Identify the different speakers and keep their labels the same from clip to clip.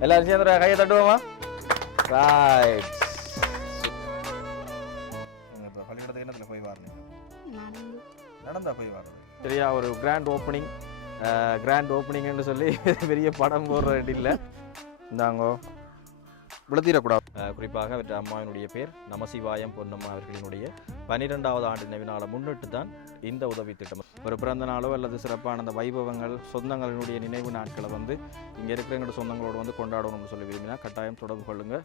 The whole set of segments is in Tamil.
Speaker 1: எல்லாரும் சேர்ந்து கையை தட்டுவோமா ரைட் இப்போ பள்ளிக்கூடத்துக்கு என்னத்தில் போய் வரணும்
Speaker 2: நடந்து
Speaker 1: போய் வரது சரியா ஒரு கிராண்ட் ஓப்பனிங் கிராண்ட் ஓப்பனிங்னு சொல்லி பெரிய படம் போடுற இல்லை இந்தாங்கோ விழுத்திடக்கூடாது குறிப்பாக அவற்றை அம்மாவினுடைய பேர் நமசிவாயம் பொன்னம்மா அவர்களினுடைய பன்னிரெண்டாவது ஆண்டு நினைவினால முன்னிட்டு தான் இந்த உதவி திட்டம். ஒரு பிறந்த நாளோ அல்லது சிறப்பான அந்த வைபவங்கள் சொந்தங்களினுடைய நினைவு நாட்களை வந்து இங்கே இருக்கிற எங்களோட சொந்தங்களோட வந்து கொண்டாடணும்னு சொல்லி விரும்பினா கட்டாயம் தொடர்பு கொள்ளுங்கள்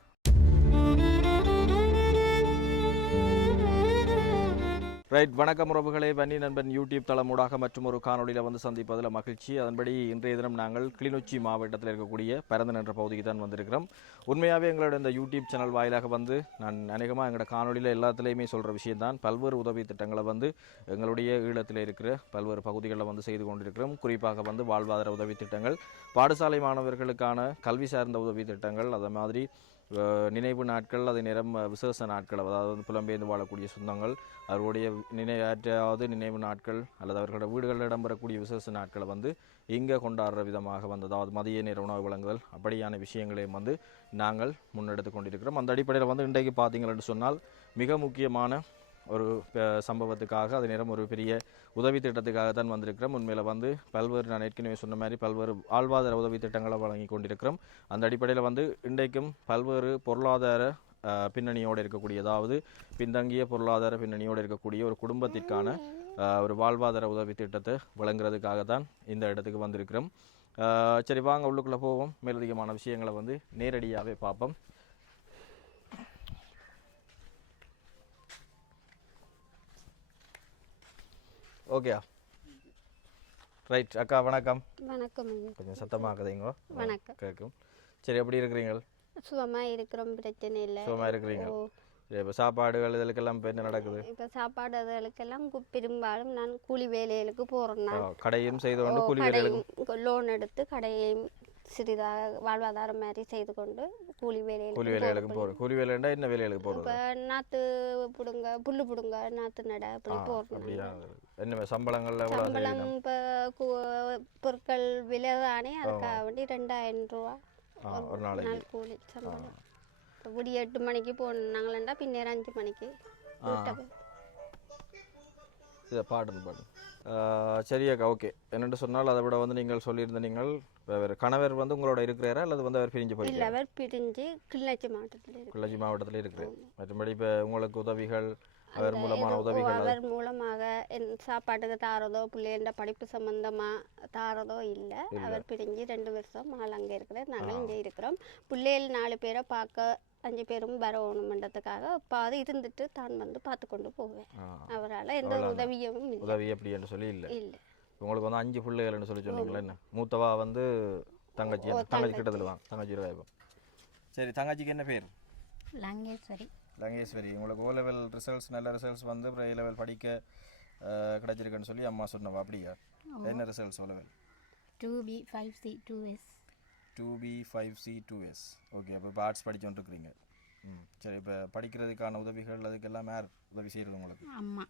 Speaker 1: ரைட் வணக்கம் உறவுகளே. வன்னி நண்பன் யூடியூப் தளமூடாக மற்றும் ஒரு காணொலியில் வந்து சந்திப்பதில் மகிழ்ச்சி. அதன்படி இன்றைய தினம் நாங்கள் கிளிநொச்சி மாவட்டத்தில் இருக்கக்கூடிய பரந்தன் என்ற பகுதிக்கு தான் வந்திருக்கிறோம். உண்மையாகவே எங்களோட இந்த யூடியூப் சேனல் வாயிலாக வந்து நான் அநேகமாக எங்களோட காணொலியில் எல்லாத்துலேயுமே சொல்கிற விஷயம்தான். பல்வேறு உதவி திட்டங்களை வந்து எங்களுடைய ஈழத்தில் இருக்கிற பல்வேறு பகுதிகளில் வந்து செய்து கொண்டிருக்கிறோம். குறிப்பாக வந்து வாழ்வாதார உதவி திட்டங்கள் பாடசாலை மாணவர்களுக்கான கல்வி சார்ந்த உதவி திட்டங்கள் அது மாதிரி நினைவு நாட்கள் அதே நேரம் விசேஷ நாட்கள் அதாவது வந்து புலம்பெயர்ந்து வாழக்கூடிய சொந்தங்கள் அவருடைய நினைவாற்றாவது நினைவு நாட்கள் அல்லது அவர்களோட வீடுகளில் இடம்பெறக்கூடிய விசேஷ நாட்களை வந்து இங்கே கொண்டாடுற விதமாக வந்து அதாவது மதிய நேர உணவு வழங்குதல் அப்படியான விஷயங்களையும் வந்து நாங்கள் முன்னெடுத்து கொண்டிருக்கிறோம். அந்த அடிப்படையில் வந்து இன்றைக்கு பார்த்தீங்கன்னு சொன்னால் மிக முக்கியமான ஒரு சம்பவத்துக்காக அதே நேரம் ஒரு பெரிய உதவி திட்டத்துக்காக தான் வந்திருக்கிறோம். உண்மையில் வந்து பல்வேறு நான் ஏற்கனவே சொன்ன மாதிரி பல்வேறு வாழ்வாதார உதவி திட்டங்களை வழங்கி கொண்டிருக்கிறோம். அந்த அடிப்படையில் வந்து இன்றைக்கும் பல்வேறு பொருளாதார பின்னணியோடு இருக்கக்கூடிய அதாவது பின்தங்கிய பொருளாதார பின்னணியோடு இருக்கக்கூடிய ஒரு குடும்பத்திற்கான ஒரு வாழ்வாதார உதவி திட்டத்தை வழங்குறதுக்காக தான் இந்த இடத்துக்கு வந்திருக்கிறோம். சரி வாங்க உள்ளுக்குள்ளே போவோம். மேலதிகமான விஷயங்களை வந்து நேரடியாகவே பார்ப்போம். ஓகேயா ரைட் அக்கா வணக்கம்.
Speaker 2: வணக்கம்
Speaker 1: கொஞ்சம் சத்தமாக்குதுங்க
Speaker 2: வணக்கம்.
Speaker 1: கேட்கும் சரி எப்படி இருக்கிறீங்க
Speaker 2: சுகமா இருக்கிறோம் பிரச்சனை இல்லை.
Speaker 1: சுகமாக இருக்கிறீங்க. இப்போ சாப்பாடுகள் இதுக்கெல்லாம் இப்போ என்ன நடக்குது?
Speaker 2: இப்போ சாப்பாடு அதுகளுக்கெல்லாம் பெரும்பாலும் நான் கூலி வேலைகளுக்கு போகிறேன்
Speaker 1: கடையும் செய்து கொண்டு கூலி வேலைகளுக்கு
Speaker 2: லோன் எடுத்து கடையையும் சிறிதாக வாழ்வாதாரம் மாதிரி செய்து கொண்டு கூலி
Speaker 1: கூலி
Speaker 2: வேலைகளுக்கு
Speaker 1: போகிறோம் கூலி வேலைண்டா என்ன வேலைகளுக்கு போகிறது?
Speaker 2: இப்போ நாற்று பிடுங்க புல்லு பிடுங்க நாற்று நட அப்படி
Speaker 1: அப்படியா? என்ன சம்பளங்கள்ல
Speaker 2: சம்பளம் இப்போ பொருட்கள் விலை தானே அதுக்காக வேண்டி ரெண்டாயிரம் ரூபா.
Speaker 1: ஒரு
Speaker 2: நாள் கூலி சம்பளம். இப்போ விடிய எட்டு மணிக்கு போனாங்களா பின்னேரம் அஞ்சு மணிக்கு
Speaker 1: இதை பாடுங்க பாடுங்க சரி அக்கா ஓகே. என்னென்று சொன்னால் அதை விட வந்து நீங்கள் சொல்லியிருந்த நீங்கள் வேறு கணவர் வந்து உங்களோட இருக்கிறாரா? அல்லது வந்து அவர் பிரிஞ்சு
Speaker 2: இல்லை
Speaker 1: போயிருக்காரு
Speaker 2: அவர் பிரிஞ்சு கிளிநொச்சி மாவட்டத்தில் இருக்கு
Speaker 1: கிள்ளச்சி மாவட்டத்தில் இருக்கிறார். மற்றபடி இப்போ உங்களுக்கு உதவிகள் அவர் மூலமான உதவிகள்
Speaker 2: அவர் மூலமாக என் சாப்பாட்டுக்கு தாரதோ பிள்ளைகள படிப்பு சம்பந்தமா தாரதோ இல்லை. அவர் பிரிஞ்சு ரெண்டு வருஷம் ஆள் அங்கே இருக்கிறார். நாங்கள் இங்கே இருக்கிறோம். பிள்ளைகள் நாலு பேரை பார்க்க அஞ்சு பேரும் வரணுமன்றதுக்காக பாதி இருந்துட்டு தான் வந்து பார்த்து கொண்டு போவேன் அவரால் எந்த உதவியும் இல்லை.
Speaker 1: உதவி எப்படி என்று சொல்லி இல்லை.
Speaker 2: இல்லை.
Speaker 1: உங்களுக்கு வந்து அஞ்சு பிள்ளைகள்னு சொல்லி சொன்னீங்களா என்ன? மூத்தவா வந்து தங்கச்சி தங்கச்சி கிட்டத்தில் வாங்க தங்கச்சி ரூபாய் சரி தங்கச்சிக்கு என்ன பேர்?
Speaker 2: லங்கேஸ்வரி.
Speaker 1: லங்கேஸ்வரி. உங்களுக்கு ஓ லெவல் ரிசல்ட்ஸ் நல்ல ரிசல்ட்ஸ் வந்து அப்புறம் ஏ லெவல் படிக்க கிடைச்சிருக்குன்னு சொல்லி அம்மா சொன்னவா? அப்படியா? என்ன results O level
Speaker 2: two B five C two S
Speaker 1: two B five C two S okay அப்போ இப்போ ஆர்ட்ஸ் படிச்சுட்டு இருக்கிறீங்க ம் சரி இப்போ படிக்கிறதுக்கான உதவிகள் அதுக்கெல்லாம் யார் உதவி செய்கிறது உங்களுக்கு?
Speaker 2: அம்மா.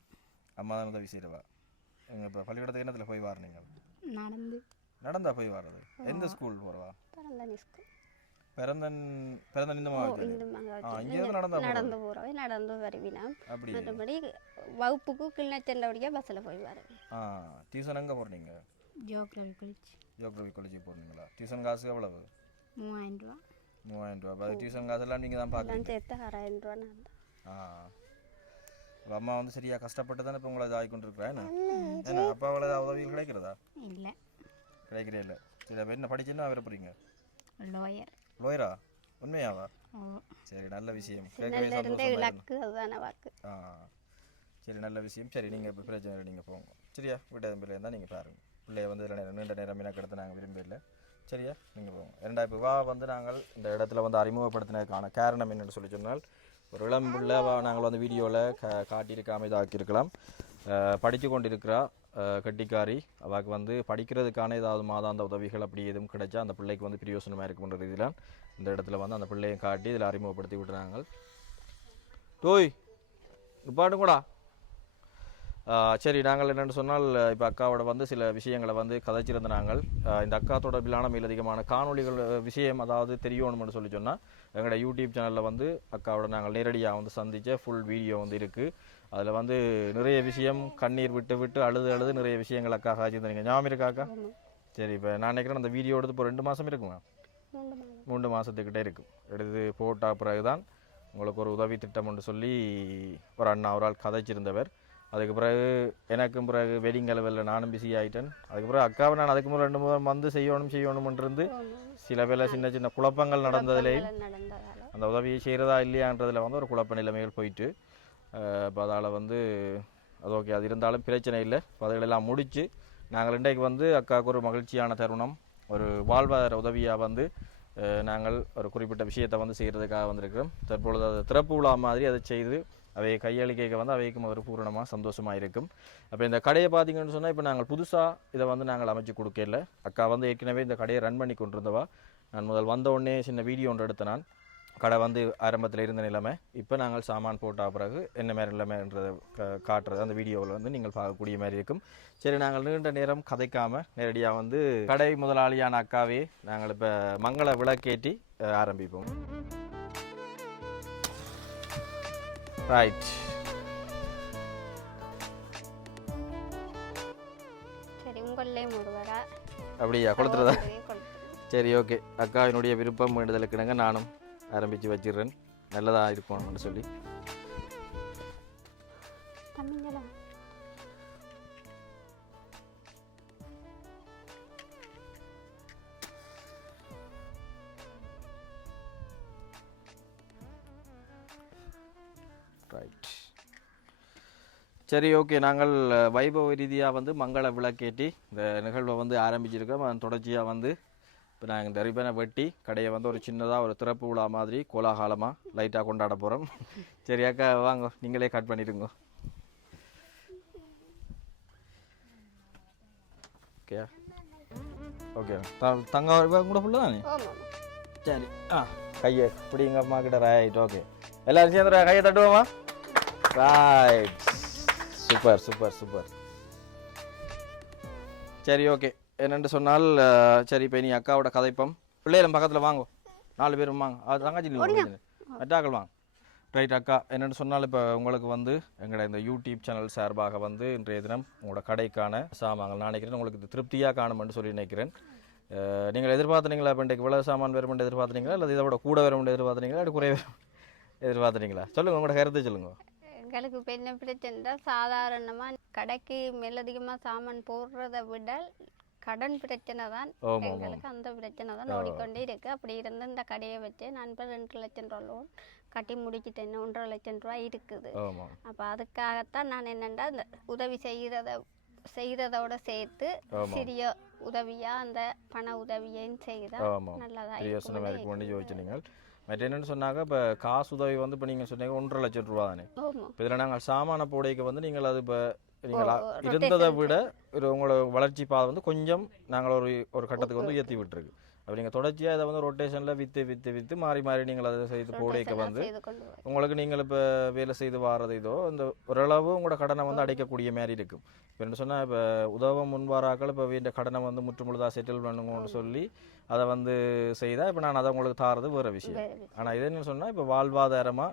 Speaker 1: அம்மா தான் உதவி செய்கிறவா எங்கள் இப்போ பள்ளிக்கூடத்துக்கு என்னத்தில் போய் வார நீங்கள்
Speaker 2: நடந்து.
Speaker 1: நடந்தா போய் வர்றது எந்த ஸ்கூல் போகிறவா
Speaker 2: பிறந்த ஸ்கூல்
Speaker 1: பிறந்தன் பிறந்தன் இந்த
Speaker 2: இந்த
Speaker 1: ஆ இங்கே நடந்தா?
Speaker 2: நடந்து போகிறோம் நடந்து வருவினா.
Speaker 1: அப்படி
Speaker 2: மற்றபடி வகுப்புக்கு கிண்ணச்சண்டபடியாக பஸ்ஸில் போய் வருவேன்
Speaker 1: ஆ டியூஷன் எங்கே போகிறீங்க
Speaker 2: ஜோக்ரவி குளிச்சு
Speaker 1: ஜியோகிரபி காலேஜுக்கு போகிறீங்களா டியூஷன் காசு எவ்வளவு?
Speaker 2: மூவாயிரம் ரூபா.
Speaker 1: மூவாயிரம் ரூபா. டியூஷன் காசெல்லாம் நீங்கள் தான் பார்க்குறீங்க
Speaker 2: எல்லாம் சேர்த்து ஆறாயிரம் ரூபா நான்
Speaker 1: ஆ. அப்ப அம்மா வந்து சரியா கஷ்டப்பட்டு தானே இப்போ உங்களை இதாகி கொண்டு இருக்கிறா என்ன என்ன அப்பா அவ்வளோ உதவிகள் கிடைக்கிறதா?
Speaker 2: இல்லை.
Speaker 1: கிடைக்கிறே இல்லை. சரி அப்போ என்ன படிச்சுன்னா விருப்பறீங்க
Speaker 2: லோயர்
Speaker 1: லோயரா உண்மையாவா? சரி நல்ல விஷயம். ஆ. சரி நல்ல விஷயம். சரி நீங்கள் இப்போ பிரச்சனை நீங்கள் போங்க. சரியா? வீட்டு பிள்ளை இருந்தால் நீங்கள் பாருங்க. பிள்ளைய வந்து இதில் நீண்ட நேரம் மீனக்கெடுத்து நாங்கள் விரும்பல சரியா? நீங்கள் போங்க. இரண்டா இப்போ வா வந்து நாங்கள் இந்த இடத்துல வந்து அறிமுகப்படுத்தினதுக்கான காரணம் என்னன்னு சொல்லி சொன்னால் ஒரு இளம் வா நாங்கள் வந்து வீடியோவில் க காட்டியிருக்காம இதாக்கியிருக்கலாம் படித்து கொண்டிருக்கிறா கட்டிக்காரி. அவளுக்கு வந்து படிக்கிறதுக்கான ஏதாவது மாதாந்த உதவிகள் அப்படி எதுவும் கிடைச்சா அந்த பிள்ளைக்கு வந்து பிரயோசனமாக இருக்குன்ற ரீதியில் இந்த இடத்துல வந்து அந்த பிள்ளையை காட்டி இதில் அறிமுகப்படுத்தி விட்டுறாங்க டோய் நிப்பாட்டும் கூடா சரி நாங்கள் என்னென்னு சொன்னால் இப்போ அக்காவோட வந்து சில விஷயங்களை வந்து கதைச்சிருந்த நாங்கள். இந்த அக்கா தொடர்பிலான மேலதிகமான காணொளிகள் அஹ், விஷயம் அதாவது தெரியணும்னு சொல்லி சொன்னால் எங்களோட யூடியூப் சேனலில் வந்து அக்காவோட நாங்கள் நேரடியாக வந்து சந்தித்த ஃபுல் வீடியோ வந்து இருக்குது அதில் வந்து நிறைய விஷயம் கண்ணீர் விட்டு விட்டு அழுது அழுது நிறைய விஷயங்கள் அக்கா காய்ச்சிருந்தீங்க. ஞாபகம் இருக்கா அக்கா? சரி இப்போ நான் நினைக்கிறேன் அந்த வீடியோ எடுத்து இப்போ ரெண்டு மாதம் இருக்குமா?
Speaker 2: மூன்று
Speaker 1: மாதத்துக்கிட்டே இருக்கும் எடுத்து போட்ட பிறகு தான் உங்களுக்கு ஒரு உதவி திட்டம் ஒன்று சொல்லி ஒரு அண்ணா ஒரு ஆள் கதைச்சிருந்தவர். அதுக்கு பிறகு எனக்கும் பிறகு வெட்டிங் லெவலில் நானும் பிஸி ஆகிட்டேன் அதுக்கு பிறகு அக்காவை நான் அதுக்கு முறை ரெண்டு மூணு வந்து செய்யணும் செய்யணும்ன்றிருந்து சில வேளை சின்ன சின்ன குழப்பங்கள் நடந்ததுலேயும்
Speaker 2: நடந்ததால.
Speaker 1: அந்த உதவியை செய்கிறதா இல்லையான்றதுல வந்து ஒரு குழப்ப நிலைமைகள் போயிட்டு இப்போ அதால் வந்து அது ஓகே அது இருந்தாலும் பிரச்சனை இல்லை. இப்போ அதுகளெல்லாம் முடித்து நாங்கள் இன்றைக்கு வந்து அக்காவுக்கு ஒரு மகிழ்ச்சியான தருணம் ஒரு வாழ்வாதார உதவியாக வந்து நாங்கள் ஒரு குறிப்பிட்ட விஷயத்தை வந்து செய்கிறதுக்காக வந்திருக்கிறோம். தற்பொழுது அது திறப்பு விழா மாதிரி அதை செய்து அவை கையளிக்க வந்து அவைக்கும் ஒரு பூரணமாக சந்தோஷமாக இருக்கும். அப்போ இந்த கடையை பார்த்தீங்கன்னு சொன்னால் இப்போ நாங்கள் புதுசாக இதை வந்து நாங்கள் அமைச்சு கொடுக்கல. அக்கா வந்து ஏற்கனவே இந்த கடையை ரன் பண்ணி கொண்டிருந்தவா. நான் முதல் வந்த உடனே சின்ன வீடியோ ஒன்று எடுத்தேன் நான். கடை வந்து ஆரம்பத்தில் இருந்த நிலைமை. இப்போ நாங்கள் சாமான் போட்ட பிறகு என்ன மாதிரி நிலைமைன்றதை காட்டுறது அந்த வீடியோவில் வந்து நீங்கள் பார்க்கக்கூடிய மாதிரி இருக்கும். சரி நாங்கள் நீண்ட நேரம் கதைக்காமல் நேரடியாக வந்து கடை முதலாளியான அக்காவே நாங்கள் இப்போ மங்கள விளக்கேற்றி ஆரம்பிப்போம். ரைட்
Speaker 2: சரி உங்கள்லேயும் ஒருவரா
Speaker 1: அப்படியா? கொளுத்துறதா. சரி ஓகே. அக்காவினுடைய விருப்பம் வேண்டுதலுக்கு இணங்க நானும் ஆரம்பித்து வச்சிடுறேன். நல்லதாக இருக்கணும்னு சொல்லி. சரி ஓகே. நாங்கள் வைபவ ரீதியாக வந்து மங்கள விளக்கேற்றி இந்த நிகழ்வை வந்து ஆரம்பிச்சிருக்கோம் அதன் தொடர்ச்சியாக வந்து இப்போ நாங்கள் இந்த ரிப்பனை வெட்டி கடையை வந்து ஒரு சின்னதாக ஒரு திறப்பு விழா மாதிரி கோலாகலமாக லைட்டாக கொண்டாட போகிறோம் சரி அக்கா வாங்க. நீங்களே கட் பண்ணிடுங்க. ஓகே. ஓகே. தங்க கூட ஃபுல்லு தானே? சரி. ஆ. கையை பிடிங்க அம்மா கிட்ட ரைட் ஓகே எல்லாரும் சேர்ந்து கையை தட்டுவோமா ரைட் சூப்பர் சூப்பர் சூப்பர். சரி ஓகே. என்னென்று சொன்னால் சரி இப்போ நீ அக்காவோட கதைப்பம். பிள்ளைகளும் பக்கத்தில் வாங்கோ. நாலு பேரும் வாங்க. அது தங்கச்சி மெட்டாக்கள் வாங்க. ரைட் அக்கா. என்னென்னு சொன்னால் இப்போ உங்களுக்கு வந்து எங்களோட இந்த யூடியூப் சேனல் சார்பாக வந்து இன்றைய தினம் உங்களோட கடைக்கான சாமான்கள். நான் நினைக்கிறேன் உங்களுக்கு இது திருப்தியாக காணுமென்று சொல்லி நினைக்கிறேன். நீங்கள் எதிர்பார்த்தனீங்களா இப்போ இன்றைக்கு இவ்வளோ சாமான் வருமென்று எதிர்பார்த்தனீங்களா இல்லை இதை விட கூட வருமென்று எதிர்பார்த்தனீங்களா இல்லை குறைய எதிர்பார்த்தனீங்களா சொல்லுங்கள் உங்களோட கருத்தை சொல்லுங்கள்
Speaker 2: எங்களுக்கு என்ன பிரச்சனை சாதாரணமாக கடைக்கு மேலதிகமாக சாமான் போடுறதை விட கடன் பிரச்சனை தான் எங்களுக்கு அந்த பிரச்சனை தான் ஓடிக்கொண்டே இருக்கு. அப்படி இருந்து இந்த கடையை வச்சு நான் இப்போ ரெண்டு லட்சம் ரூபா லோன் கட்டி முடிச்சிட்டேன் ஒன்றரை லட்சம் ரூபா இருக்குது. அப்போ அதுக்காகத்தான் நான் என்னென்னா இந்த உதவி செய்கிறத செய்கிறதோட சேர்த்து சிறிய உதவியா அந்த பண உதவியையும் செய்தால்
Speaker 1: ஆமாம்
Speaker 2: நல்லதா
Speaker 1: யோசனை மாதிரி
Speaker 2: இருக்கும்
Speaker 1: மற்ற என்னென்னு சொன்னாங்க இப்போ காசு உதவி வந்து இப்போ நீங்கள் சொன்னீங்க ஒன்றரை லட்சம் ரூபா தானே. இப்போ இதில் நாங்கள் சாமான போடைக்கு வந்து நீங்கள் அது இப்போ நீங்கள் இருந்ததை விட ஒரு உங்களோட வளர்ச்சி பாதை வந்து கொஞ்சம் நாங்கள் ஒரு ஒரு கட்டத்துக்கு வந்து உயர்த்தி விட்டுருக்கு. அப்போ நீங்கள் தொடர்ச்சியாக இதை வந்து ரொட்டேஷனில் விற்று விற்று விற்று மாறி மாறி நீங்கள் அதை செய்து போடைக்க வந்து உங்களுக்கு நீங்கள் இப்போ வேலை செய்து வாரது இதோ இந்த ஓரளவு உங்களோட கடனை வந்து அடைக்கக்கூடிய மாதிரி இருக்கும். இப்போ என்ன சொன்னால் இப்போ உதவ முன்வாராக்கள் இப்போ இந்த கடனை வந்து முற்றுமுழுதாக செட்டில் பண்ணுங்கன்னு சொல்லி அதை வந்து செய்தால் இப்போ நான் அதை உங்களுக்கு தாரது வேறு விஷயம். ஆனால் இது என்ன சொன்னால் இப்போ வாழ்வாதாரமாக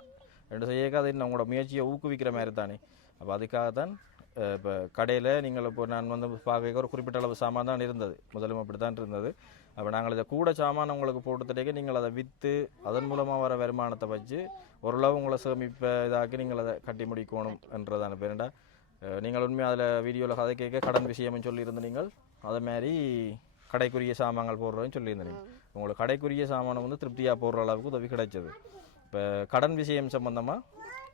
Speaker 1: ரெண்டு செய்யக்காது இன்னும் உங்களோட முயற்சியை ஊக்குவிக்கிற மாதிரி தானே. அப்போ அதுக்காகத்தான் அஹ், இப்போ கடையில் நீங்கள் இப்போ நான் வந்து பார்க்க ஒரு குறிப்பிட்ட அளவு சாமான் தான் இருந்தது. முதலும் அப்படி தான் இருந்தது. அப்போ நாங்கள் இதை கூட சாமான் உங்களுக்கு போட்டு நீங்கள் அதை விற்று அதன் மூலமாக வர வருமானத்தை வச்சு ஓரளவு உங்களை சேமிப்பை இதாக்கி நீங்கள் அதை கட்டி முடிக்கணும் என்றதான பேருண்டா நீங்கள் உண்மையாக அதில் வீடியோவில் கதை கேட்க கடன் விஷயம்னு சொல்லியிருந்தீங்கள் அதை மாதிரி கடைக்குரிய சாமான்கள் போடுறதுன்னு சொல்லியிருந்தீங்க உங்களுக்கு கடைக்குரிய சாமானை வந்து திருப்தியாக போடுற அளவுக்கு உதவி கிடைச்சது. இப்போ கடன் விஷயம் சம்பந்தமாக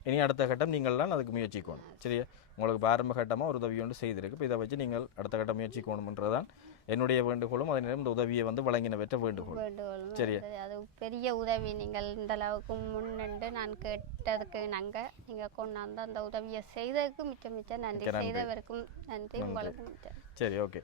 Speaker 1: இனி அடுத்த கட்டம் நீங்கள்லாம் அதுக்கு முயற்சிக்கணும். சரியா? உங்களுக்கு ஆரம்ப கட்டமாக ஒரு உதவி ஒன்று செய்திருக்கு. இப்போ இதை வச்சு நீங்கள் அடுத்த கட்டம் முயற்சிக்கணும்ன்றதான் என்னுடைய வேண்டுகோளும் அதே நேரம் இந்த உதவியை வந்து வழங்கின பெற்ற வேண்டுகோள்.
Speaker 2: வேண்டுகோளும்.
Speaker 1: சரியா.
Speaker 2: அது பெரிய உதவி. நீங்கள் இந்த அளவுக்கு முன்னின்று நான் கேட்டதுக்கு நாங்கள் நீங்கள் கொண்டாந்து அந்த உதவியை செய்ததுக்கு மிச்சம் மிச்சம் நன்றி. செய்தவருக்கும் நன்றி உங்களுக்கும் மிச்சம்
Speaker 1: சரி ஓகே.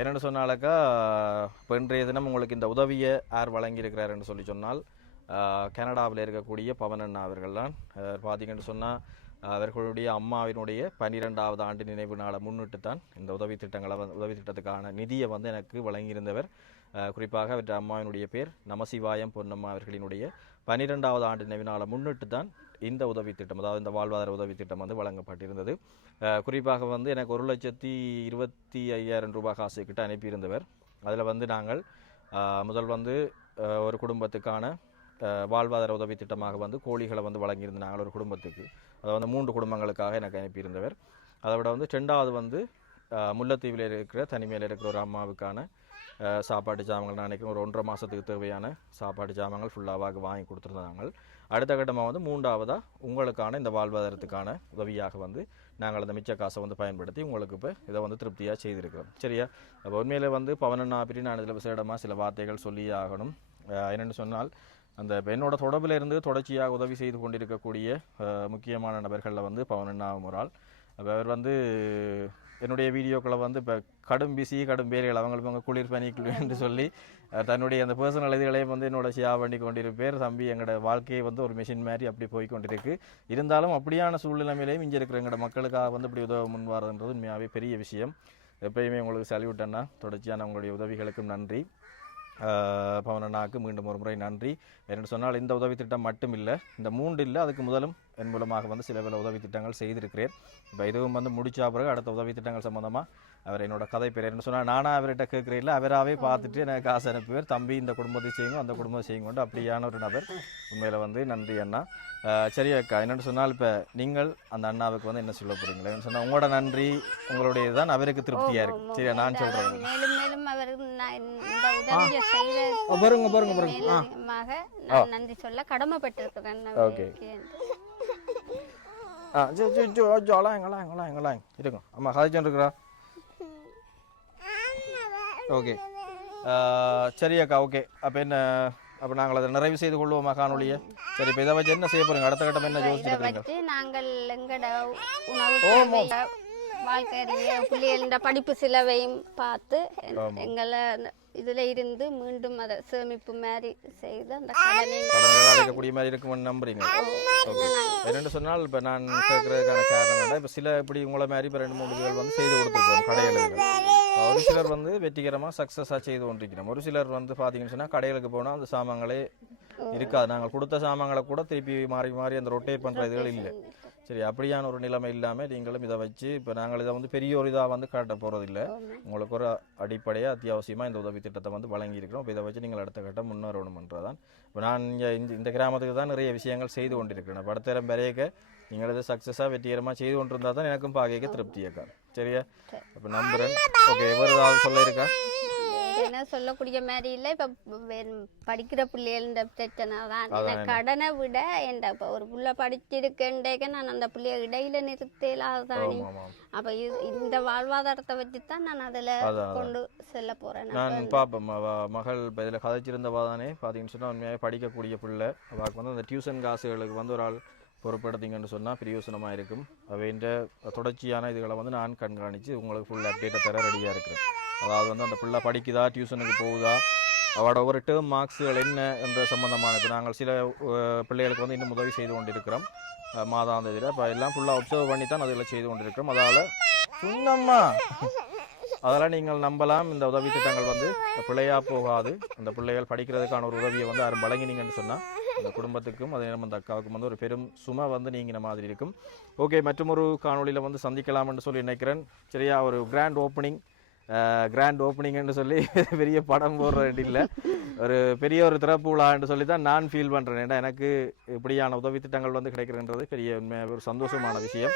Speaker 1: என்னென்னு சொன்னாலக்கா இப்போ இன்றைய தினம் உங்களுக்கு இந்த உதவியை யார் வழங்கியிருக்கிறாருன்னு சொல்லி சொன்னால் கனடாவில் இருக்கக்கூடிய பவன் அண்ணா அவர்கள் தான். பார்த்தீங்கன்னு சொன்னால் அவர்களுடைய அம்மாவினுடைய பன்னிரெண்டாவது ஆண்டு நினைவு நாளை முன்னிட்டு தான் இந்த உதவி திட்டங்களை வந்து உதவி திட்டத்துக்கான நிதியை வந்து எனக்கு வழங்கியிருந்தவர். குறிப்பாக அவற்ற அம்மாவினுடைய பேர் நமசிவாயம் பொன்னம்மா அவர்களினுடைய பன்னிரெண்டாவது ஆண்டு நினைவு நாளை முன்னிட்டு தான் இந்த உதவி திட்டம் அதாவது இந்த வாழ்வாதார உதவி திட்டம் வந்து வழங்கப்பட்டிருந்தது. குறிப்பாக வந்து எனக்கு ஒரு லட்சத்தி இருபத்தி ஐயாயிரம் ரூபாய் காசு கிட்ட அனுப்பியிருந்தவர். அதில் வந்து நாங்கள் முதல் வந்து ஒரு குடும்பத்துக்கான வாழ்வாதார உதவி திட்டமாக வந்து கோழிகளை வந்து வழங்கியிருந்த நாங்கள் ஒரு குடும்பத்துக்கு. அதை வந்து மூன்று குடும்பங்களுக்காக எனக்கு அனுப்பியிருந்தவர். அதை விட வந்து ரெண்டாவது வந்து முல்லைத்தீவில் இருக்கிற தனிமையில் இருக்கிற ஒரு அம்மாவுக்கான சாப்பாட்டு ஜாமங்கள். நான் நினைக்கிறேன் ஒரு ஒன்றரை மாதத்துக்கு தேவையான சாப்பாட்டு ஜாமங்கள் ஃபுல்லாக வாங்கி கொடுத்துருந்தாங்க அடுத்த கட்டமாக வந்து மூன்றாவதாக உங்களுக்கான இந்த வாழ்வாதாரத்துக்கான உதவியாக வந்து நாங்கள் அந்த மிச்ச காசை வந்து பயன்படுத்தி உங்களுக்கு இப்போ இதை வந்து திருப்தியாக செய்திருக்கிறோம். சரியா? அப்போ உண்மையில் வந்து பவனண்ணா பிரி நான் இதில் விசேடமாக சில வார்த்தைகள் சொல்லியே ஆகணும். என்னென்னு சொன்னால் அந்த பெண்ணோட என்னோட தொடர்பில் இருந்து தொடர்ச்சியாக உதவி செய்து கொண்டிருக்கக்கூடிய முக்கியமான நபர்களில் வந்து பவனண்ணா முறால் அப்போ அவர் வந்து என்னுடைய வீடியோக்களை வந்து இப்போ கடும் பிசி கடும் பேர்கள் அவங்களுக்கு அவங்க குளிர் பனி என்று சொல்லி தன்னுடைய அந்த பர்சனல் இதுகளையும் வந்து என்னோட ஷேர் பண்ணி கொண்டிருப்பேர் தம்பி எங்களோட வாழ்க்கையை வந்து ஒரு மிஷின் மாதிரி அப்படி போய் கொண்டிருக்கு. இருந்தாலும் அப்படியான சூழ்நிலையிலையும் இங்கே இருக்கிற எங்களோட மக்களுக்காக வந்து இப்படி உதவ முன்வாரதுன்றது உண்மையாகவே பெரிய விஷயம். எப்பயுமே உங்களுக்கு சல்யூட் அண்ணா. தொடர்ச்சியான உங்களுடைய உதவிகளுக்கும் நன்றி. ஆஹ் பவனண்ணாவுக்கு மீண்டும் ஒரு முறை நன்றி. என்று சொன்னால் இந்த உதவி திட்டம் மட்டும் இல்லை இந்த மூன்று இல்லை அதுக்கு முதலும் என் மூலமாக வந்து சில பல உதவி திட்டங்கள் செய்திருக்கிறேன். இப்போ இதுவும் வந்து முடிச்சா பிறகு அடுத்த உதவி திட்டங்கள் சம்மந்தமாக அவர் என்னோட கதை பேர் என்ன சொன்னால் நானாக அவர்கிட்ட கேட்குறேன் அவராகவே பார்த்துட்டு எனக்கு காசு அனுப்புவார். தம்பி இந்த குடும்பத்தை செய்யுங்க அந்த குடும்பத்தை செய்யுங்க அப்படியான ஒரு நபர். உண்மையில் வந்து நன்றி அண்ணா. சரி அக்கா என்னென்னு சொன்னால் இப்போ நீங்கள் அந்த அண்ணாவுக்கு வந்து என்ன சொல்ல போகிறீங்களா என்ன சொன்னால் உங்களோட நன்றி உங்களுடைய தான் அவருக்கு திருப்தியாக இருக்கு. சரியா நான் சொல்கிறேன் பாருங்க பாருங்க பாருங்க.
Speaker 2: நன்றி சொல்ல கடமைப்பட்டிருக்கிறேன்.
Speaker 1: Okay. ஆ ஜோ ஜோ ஜோ ஜோ அலாம் எங்கலாம் எங்கலாம் எங்கலாம் இருக்கும் அம்மா கதைச்சு இருக்கிறா ஓகே சரி அக்கா ஓகே அப்போ என்ன அப்போ நாங்கள் அதை நிறைவு செய்து கொள்வோமா காணொலியை சரி இப்போ இதை வச்சு என்ன செய்ய போறீங்க அடுத்த கட்டம் என்ன யோசிச்சிருக்கீங்க
Speaker 2: நாங்கள் எங்கட உணவு தேவையை, வாழ்க்கைய பிள்ளைகள படிப்பு செலவையும் பார்த்து எங்களை இதுல இருந்து மீண்டும் அதை சேமிப்பு மாதிரி செய்து அந்த கடனை
Speaker 1: அடைக்கக்கூடிய மாதிரி இருக்கும்னு நம்புறீங்க. ஓகே என்னென்னு சொன்னால் இப்போ நான் கேட்கறதுக்கான காரணம் என்ன? இப்போ சில இப்படி உங்களை மாதிரி இப்போ ரெண்டு மூணு இதுகள் வந்து செய்து கொடுத்துருக்கோம் கடைகளுக்கு. ஒரு சிலர் வந்து வெற்றிகரமாக சக்ஸஸாக செய்து கொண்டிருக்கிறோம் ஒரு சிலர் வந்து பார்த்தீங்கன்னு சொன்னால் கடைகளுக்கு போனால் அந்த சாமான்களே இருக்காது. நாங்கள் கொடுத்த சாமான்களை கூட திருப்பி மாறி மாறி அந்த ரொட்டேட் பண்ணுற இதுகள் இல்லை. சரி அப்படியான ஒரு நிலைமை இல்லாமல் நீங்களும் இதை வச்சு இப்போ நாங்கள் இதை வந்து பெரிய ஒரு இதாக வந்து காட்ட போகிறதில்ல உங்களுக்கு ஒரு அடிப்படையாக அத்தியாவசியமாக இந்த உதவி திட்டத்தை வந்து வழங்கியிருக்கிறோம். இப்போ இதை வச்சு நீங்கள் அடுத்த கட்டம் முன்னேறணுமன்றதான் இப்போ நான் இங்கே இந்த இந்த கிராமத்துக்கு தான் நிறைய விஷயங்கள் செய்து கொண்டிருக்கிறேன். இப்போ அடுத்த வரையக்க நீங்கள் இதை சக்ஸஸாக வெற்றிகரமாக செய்து கொண்டிருந்தால் தான் எனக்கும் பாகைக்கு திருப்தியாக்கா சரியா? இப்போ நம்புகிறேன் ஓகே எவர் ஏதாவது சொல்ல இருக்கா?
Speaker 2: என்ன சொல்லக்கூடிய மாதிரி இல்லை. இப்போ படிக்கிற பிள்ளைகள பிரச்சனை தான் கடனை விட என் இப்போ ஒரு புள்ள படிச்சிருக்கேன்டேக்க நான் அந்த பிள்ளைய இடையில நிறுத்தலாதானே அப்போ இந்த வாழ்வாதாரத்தை வச்சு தான் நான் அதில் கொண்டு செல்ல போகிறேன்
Speaker 1: நான் பார்ப்பேன் மகள் இப்போ இதில் கதைச்சிருந்தவா தானே பார்த்தீங்கன்னு சொன்னால் உண்மையாகவே படிக்கக்கூடிய பிள்ளை. அவளுக்கு வந்து அந்த டியூஷன் காசுகளுக்கு வந்து ஒரு ஆள் பொறுப்படுத்தீங்கன்னு சொன்னால் பிரயோசனமாக இருக்கும். அவைன்ற தொடர்ச்சியான இதுகளை வந்து நான் கண்காணித்து உங்களுக்கு ஃபுல் அப்டேட்டை தர ரெடியாக இருக்கிறேன். அதாவது வந்து அந்த பிள்ளை படிக்குதா டியூஷனுக்கு போகுதா? அவரோட ஒவ்வொரு டேர்ம் மார்க்ஸுகள் என்ன என்ற சம்மந்தமானது நாங்கள் சில பிள்ளைகளுக்கு வந்து இன்னும் உதவி செய்து கொண்டிருக்கிறோம். அஹ், இப்போ எல்லாம் ஃபுல்லாக அப்சர்வ் பண்ணி தான் அதில் செய்து கொண்டிருக்கிறோம். அதால் சுண்ணம்மா! அதெல்லாம் நீங்கள் நம்பலாம். இந்த உதவி திட்டங்கள் வந்து பிள்ளையாக போகாது. அந்த பிள்ளைகள் படிக்கிறதுக்கான ஒரு உதவியை வந்து யாரும் வழங்கினீங்கன்னு சொன்னால் அந்த குடும்பத்துக்கும் அதே நம்ம அந்த அக்காவுக்கும் வந்து ஒரு பெரும் சுமை வந்து நீங்கின மாதிரி இருக்கும். ஓகே மற்றொரு காணொளியில் வந்து சந்திக்கலாம்னு சொல்லி நினைக்கிறேன். சரியா ஒரு கிராண்ட் ஓப்பனிங் கிராண்ட் ஓப்பனிங்னு சொல்லி பெரிய படம் போடுற இல்லை ஒரு பெரிய ஒரு திறப்பு விழான்னு சொல்லி தான் நான் ஃபீல் பண்ணுறேன் ஏன்னா எனக்கு இப்படியான உதவி திட்டங்கள் வந்து கிடைக்கிறன்றது பெரிய உண்மையாக ஒரு சந்தோஷமான விஷயம்.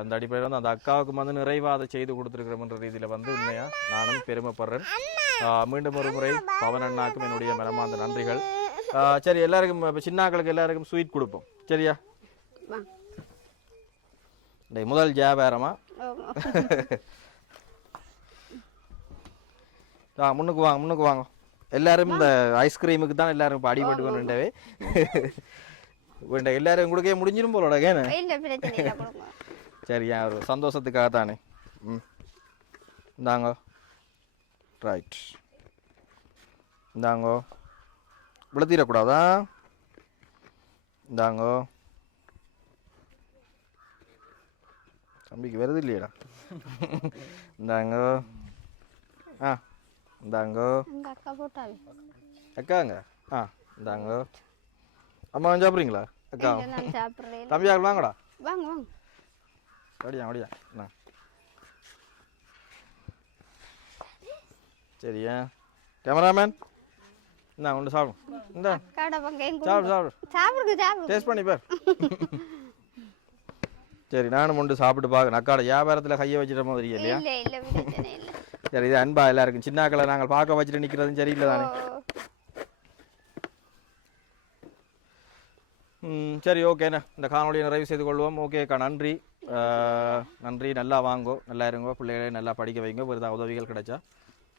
Speaker 1: அந்த அடிப்படையில் வந்து அந்த அக்காவுக்கு வந்து நிறைவாக அதை செய்து கொடுத்துருக்கிறோம்ன்ற ரீதியில் வந்து உண்மையாக நானும் பெருமைப்படுறேன். மீண்டும் ஒரு முறை பவன் அண்ணாக்கும் என்னுடைய மனமார்ந்த நன்றிகள். சரி எல்லாருக்கும் இப்போ சின்னாக்களுக்கு எல்லாருக்கும் ஸ்வீட் கொடுப்போம். சரியா? முதல் வியாபாரமா ஆ முன்னுக்கு வாங்க முன்னுக்கு வாங்க. எல்லாரும் இந்த ஐஸ்கிரீமுக்கு தான் எல்லாரும் இப்போ அடிபட்டு கொண்டுட்டவே வேண்ட எல்லாரும் கொடுக்கவே முடிஞ்சிடும் போலோட கேனு
Speaker 2: இல்ல பிரச்சனை இல்லை கொடுங்க.
Speaker 1: சரி ஏன் ஒரு சந்தோஷத்துக்காக தானே ம். இந்தாங்க. ரைட் இந்தாங்கோ. விழுத்திடக்கூடாதா? இந்தாங்கோ. தம்பிக்கு வருது இல்லையடா. இந்தாங்கோ. ஆ. இந்தாங்கோ
Speaker 2: எங்கள் அக்கா போட்டாவே
Speaker 1: அக்காங்க ஆ இந்தாங்கோ அம்மா சாப்பிட்றீங்களா அக்கா
Speaker 2: இல்லை, நான் சாப்பிட்றேன்
Speaker 1: தம்பி ஆள் வாங்கடா
Speaker 2: வாங்க வாங்க
Speaker 1: அப்படியா அப்படியா என்ன சரியா கேமராமேன் இந்தா ஒன்று சாப்பிடும் இந்த சாப்பிடு சாப்பிடு
Speaker 2: சாப்பிடுங்க
Speaker 1: டேஸ்ட் பண்ணி பார் சரி நானும் ஒன்று சாப்பிட்டு பார்க்கணும் அக்காட வியாபாரத்தில் கையை வச்சிட்ட மாதிரி இல்லையா சரி இது அன்பா எல்லாருக்கும். சின்னாக்களை நாங்கள் பார்க்க வச்சுட்டு நிற்கிறதும் சரியில்லை தானே ம் சரி ஓகேண்ணா இந்த காணொலியை நிறைவு செய்து கொள்வோம். ஓகேக்கா நன்றி. நன்றி. நல்லா வாங்கோ நல்லா இருங்கோ. பிள்ளைகளை நல்லா படிக்க வைங்க. ஒரு உதவிகள் கிடைச்சா.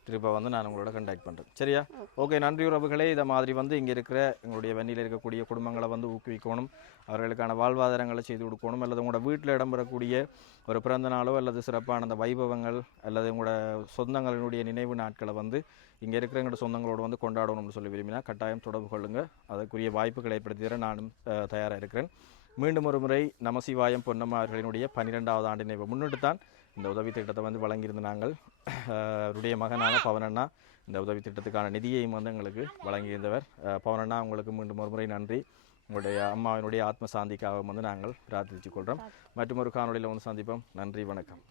Speaker 1: திரும்ப வந்து நான் உங்களோட கண்டாக்ட் பண்ணுறேன் சரியா? ஓகே நன்றி உறவுகளே. இதை மாதிரி வந்து இங்கே இருக்கிற எங்களுடைய வெண்ணில் இருக்கக்கூடிய குடும்பங்களை வந்து ஊக்குவிக்கணும். அவர்களுக்கான வாழ்வாதாரங்களை செய்து கொடுக்கணும். அல்லது உங்களோட வீட்டில் இடம்பெறக்கூடிய ஒரு பிறந்த நாளோ அல்லது சிறப்பான அந்த வைபவங்கள் அல்லது உங்களோட சொந்தங்களினுடைய நினைவு நாட்களை வந்து இங்கே இருக்கிற எங்களோட சொந்தங்களோட வந்து கொண்டாடணும்னு சொல்லி விரும்பினா கட்டாயம் தொடர்பு கொள்ளுங்கள் அதற்குரிய வாய்ப்புகளை ஏற்படுத்தி தர நானும் தயாராக இருக்கிறேன். மீண்டும் ஒரு முறை நமசிவாயம் பொன்னம்மா அவர்களினுடைய பன்னிரெண்டாவது ஆண்டு நினைவை. முன்னிட்டு தான் இந்த உதவி திட்டத்தை வந்து வழங்கியிருந்த நாங்கள் அவருடைய மகனான பவனண்ணா இந்த உதவி திட்டத்துக்கான நிதியையும் வந்து எங்களுக்கு வழங்கியிருந்தவர். பவனண்ணா உங்களுக்கு மீண்டும் ஒருமுறை நன்றி. உங்களுடைய அம்மாவினுடைய ஆத்ம சாந்திக்காக வந்து நாங்கள் பிரார்த்தித்துக் கொள்கிறோம் மற்றும் ஒரு காணொலியில் வந்து சந்திப்போம். நன்றி வணக்கம்.